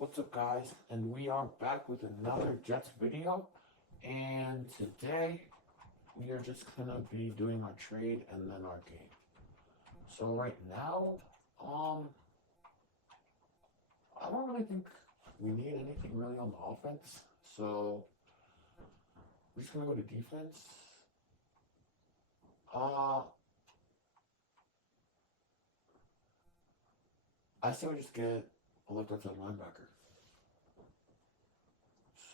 What's up, guys? And we are back with another Jets video. And today we are just gonna be doing our trade and then our game. So right now, um, I don't really think we need anything really on the offense. So we're just gonna go to defense. Uh, I say we just get a left outside linebacker.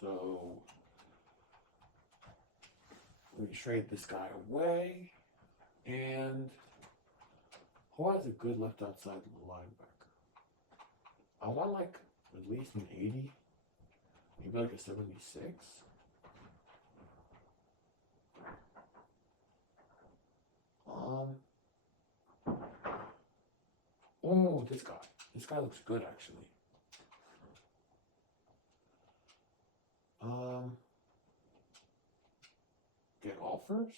So we trade this guy away, and who has a good left outside linebacker? I want like at least an 80, maybe like a 76. Um, oh, this guy. This guy looks good actually. Um, get offers.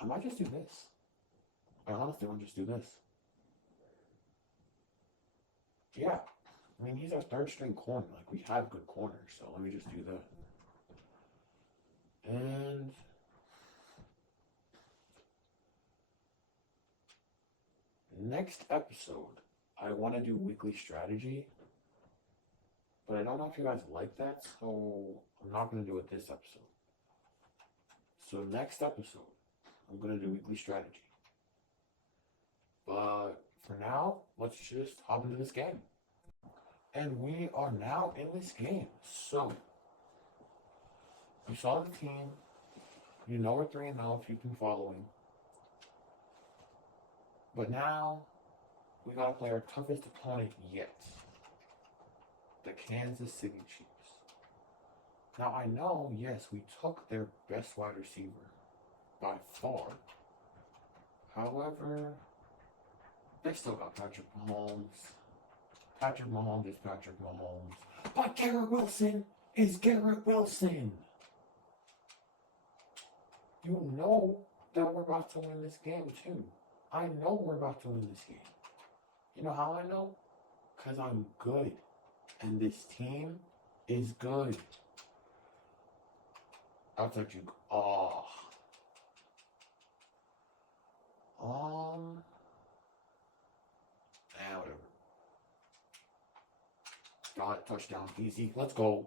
I might just do this. I honestly want to just do this. Yeah, I mean he's our third string corner. Like we have good corners, so let me just do that. And next episode, I want to do weekly strategy, but I don't know if you guys like that, so I'm not going to do it this episode. So next episode, I'm going to do weekly strategy. But for now, let's just hop into this game. And we are now in this game. So, you saw the team. You know we're 3-0 if you've been following. But now, we gotta play our toughest opponent yet. The Kansas City Chiefs. Now, I know, yes, we took their best wide receiver by far. However, they still got Patrick Mahomes. Patrick Mahomes is Patrick Mahomes. But Garrett Wilson is Garrett Wilson. You know that we're about to win this game too. I know we're about to win this game. You know how I know? Because I'm good. And this team is good. I'll touch you. Oh. Whatever. Got it. Touchdown. Easy. Let's go.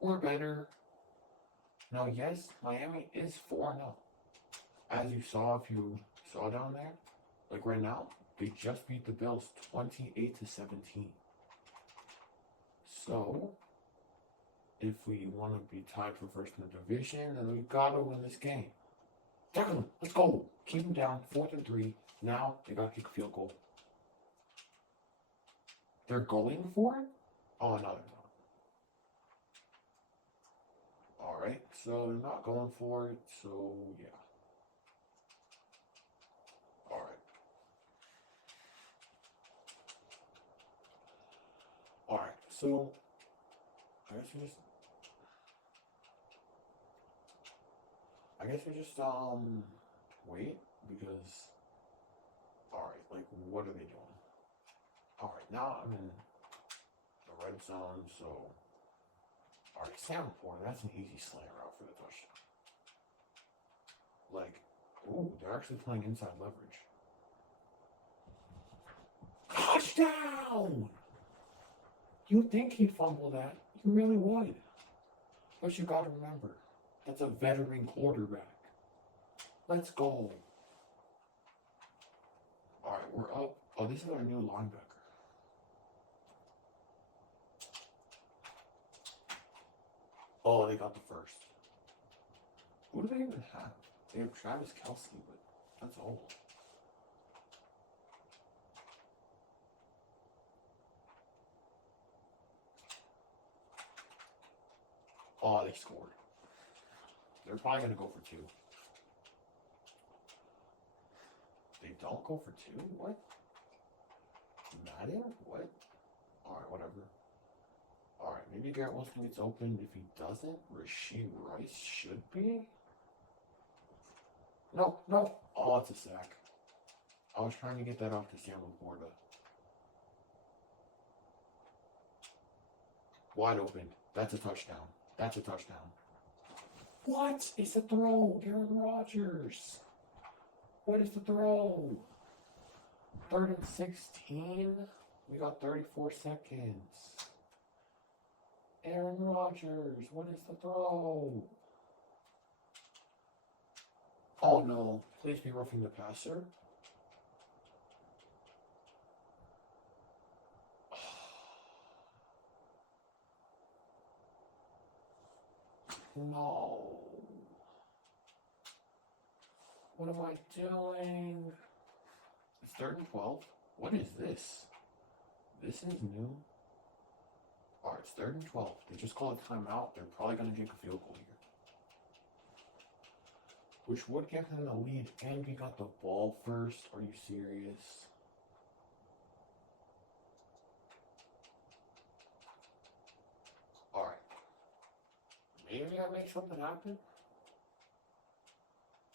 We're better. Now, yes, Miami is 4-0. As you saw, if you saw down there, like right now, they just beat the Bills 28-17. So, if we want to be tied for first in the division, then we gotta win this game. Tackle him. Let's go. Keep him down. 4th and 3. Now they gotta kick a field goal. They're going for it? Oh, no, they're not. Alright, so they're not going for it, so yeah. Alright. Alright, so I guess we just wait because alright, like what are they doing? Alright, now I'm in the red zone, so alright, Sam Porter, that's an easy slant route for the touchdown. Like, ooh, they're actually playing inside leverage. Touchdown! You'd think he'd fumble that. You really would. But you gotta remember, that's a veteran quarterback. Let's go. Alright, we're up. Oh, this is our new linebacker. Oh, they got the first. Who do they even have? They have Travis Kelce, but that's old. Oh, they scored. They're probably going to go for 2. They don't go for 2? What? Madden? What? Alright, whatever. Alright, maybe Garrett Wilson gets open. If he doesn't, Rashee Rice should be. No, no. Oh, it's a sack. I was trying to get that off to Sam Laporta. Wide open. That's a touchdown. That's a touchdown. What? It's a throw. Aaron Rodgers. What is the throw? 3rd and 16. We got 34 seconds. Aaron Rodgers. What is the throw? Oh no. Please be roughing the passer. No. What am I doing? It's 3rd and 12. What is this? This is new. Alright, it's 3rd and 12. They just called a timeout. They're probably going to take a field goal here. Which would give them the lead, and we got the ball first. Are you serious? Alright. Maybe I make something happen?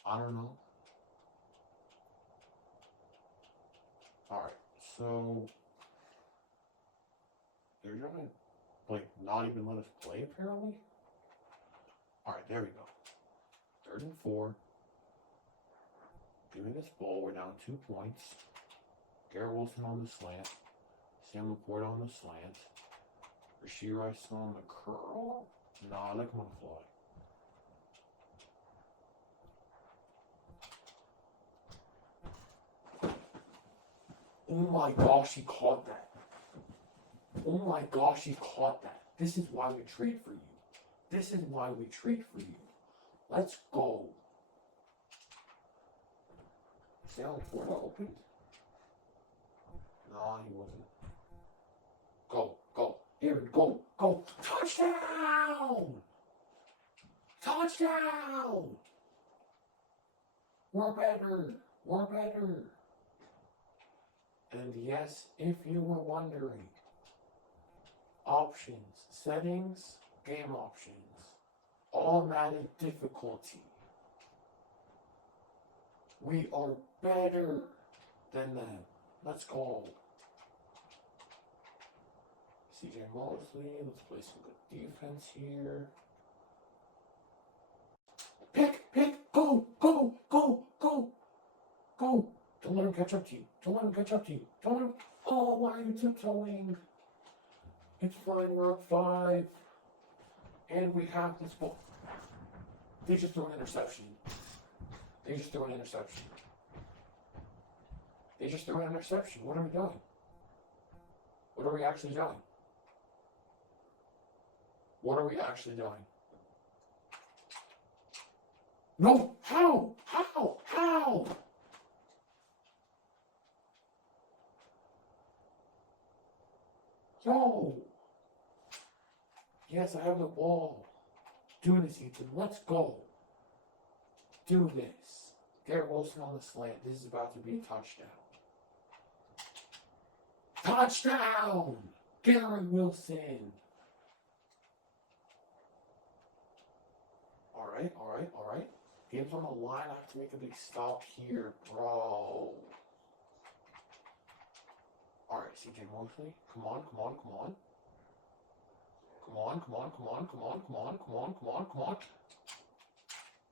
I don't know. Alright, so they're gonna not even let us play apparently? Alright, there we go. 3rd and 4. Give me this ball, we're down 2 points. Garrett Wilson on the slant. Sam Laporta on the slant. Rashee Rice on the curl? No, I like him on the fly. Oh my gosh, he caught that. Oh my gosh, he caught that. This is why we trade for you. This is why we trade for you. Let's go. Sam Laporta opened? No, he wasn't. Go, go. Aaron, go, go. Touchdown! Touchdown! We're better. We're better. And yes, if you were wondering, options, settings, game options, automatic difficulty. We are better than them. Let's go. CJ Mosley, let's play some good defense here. Pick, go, go, go, go, go. Don't let him catch up to you. Don't let him catch up to you. Don't let him. Oh, why are you tiptoeing? It's fine, we're up 5. And we have this ball. They just threw an interception. They just threw an interception. They just threw an interception. What are we doing? What are we actually doing? What are we actually doing? No! How? How? How? Yo! Yes, I have the ball. Do this, Ethan. Let's go. Do this. Garrett Wilson on the slant. This is about to be a touchdown. Touchdown! Garrett Wilson. Alright. Game's on the line. I have to make a big stop here, bro. Alright, CJ Mosley. Come on. Come on.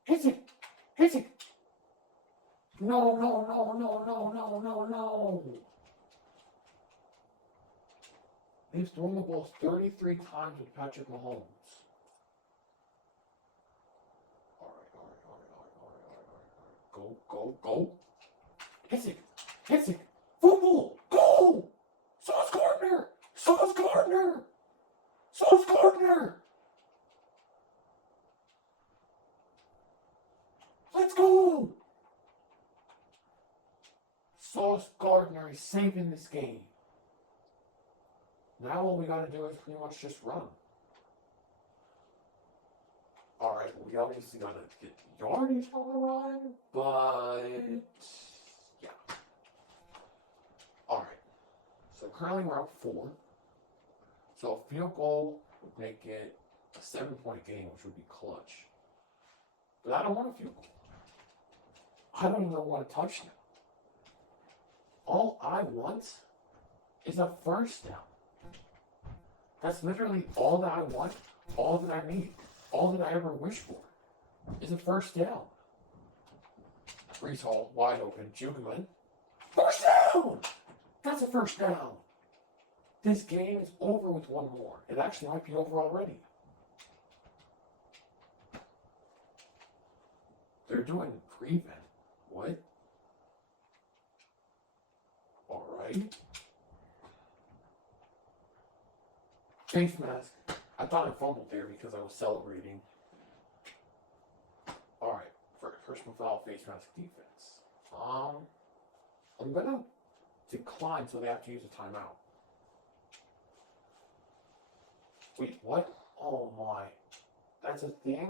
Hit it! No. They've thrown the ball 33 times with Patrick Mahomes. Alright. Go. Hit it! Football! Go! Sauce Gardner! Let's go! Sauce Gardner is saving this game. Now all we gotta do is pretty much just run. Alright, we obviously gotta get yardage on the run, but yeah. Alright. So currently we're up 4. So a field goal would make it a 7-point game, which would be clutch. But I don't want a field goal. I don't even want to touch now. All I want is a first down. That's literally all that I want, all that I need, all that I ever wish for is a first down. Brees Hall, wide open, Jubilant. First down! That's a first down. This game is over with one more. It actually might be over already. They're doing prevent. What? Alright. Face mask. I thought I fumbled there because I was celebrating. Alright. First without face mask defense. I'm gonna decline so they have to use a timeout. Wait, what? Oh my. That's a thing?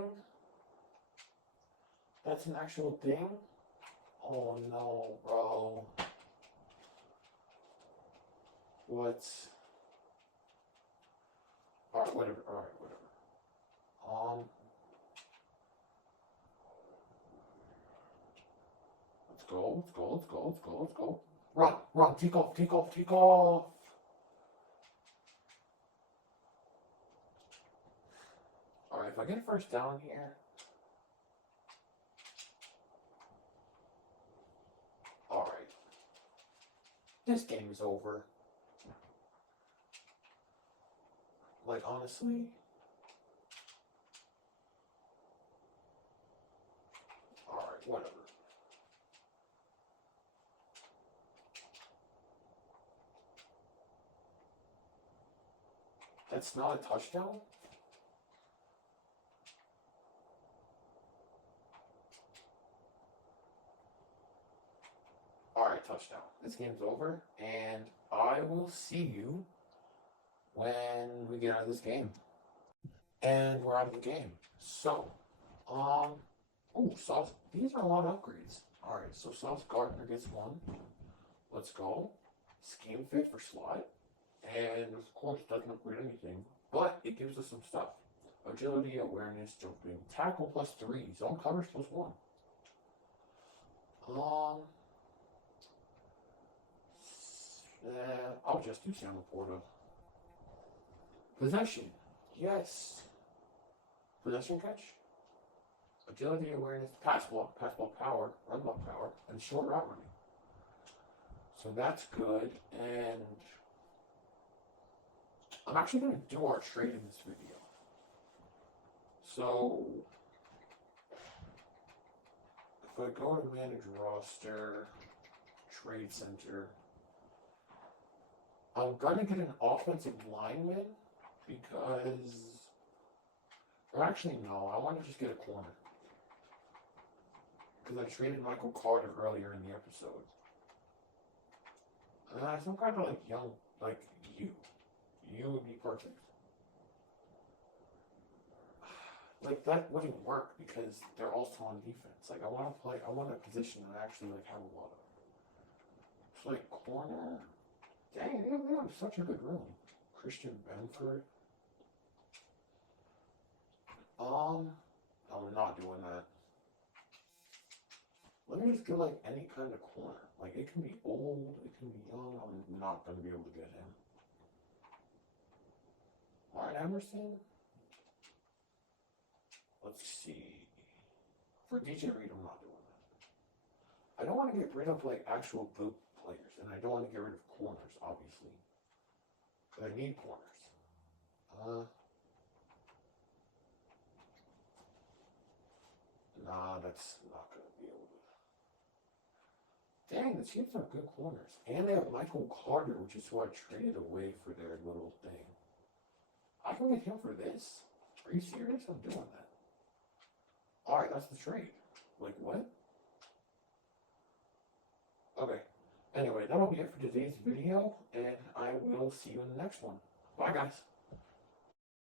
That's an actual thing? Oh no, bro. What? Alright, whatever. Let's go. Run, take off. Alright, if I get a first down here. Alright. This game is over. Like, honestly. Alright, whatever. That's not a touchdown? Alright, touchdown. This game's over, and I will see you when we get out of this game. And we're out of the game. So, Sauce, these are a lot of upgrades. Alright, so Sauce Gardner gets one. Let's go. Scheme fit for slot. And of course, it doesn't upgrade anything, but it gives us some stuff. Agility, awareness, jumping, tackle +3, zone coverage +1. I'll just do Sam Laporta. Possession, yes. Possession catch. Agility, awareness, pass block power, run block power, and short route running. So that's good, and I'm actually going to do our trade in this video. So, if I go to manage roster, trade center, I'm going to get an offensive lineman because, or actually no, I want to just get a corner. Because I traded Michael Carter earlier in the episode. Some kind of like young, like you. You would be perfect. Like that wouldn't work because they're also on defense. Like I want a position that I actually like have a lot of. So like corner. Dang, they have such a good room. Christian Benford. I'm not doing that. Let me just get like any kind of corner. Like it can be old, it can be young. I'm not gonna be able to get him. Alright, Emerson. Let's see. For DJ Reed, I'm not doing that. I don't want to get rid of like actual good players, and I don't want to get rid of corners, obviously. Because I need corners. Nah, that's not going to be able to. Dang, the Chiefs have good corners. And they have Michael Carter, which is who I traded away for their little thing. I can get him for this? Are you serious? I'm doing that. Alright, that's the trade. Like, what? Okay. Anyway, that'll be it for today's video, and I will see you in the next one. Bye, guys.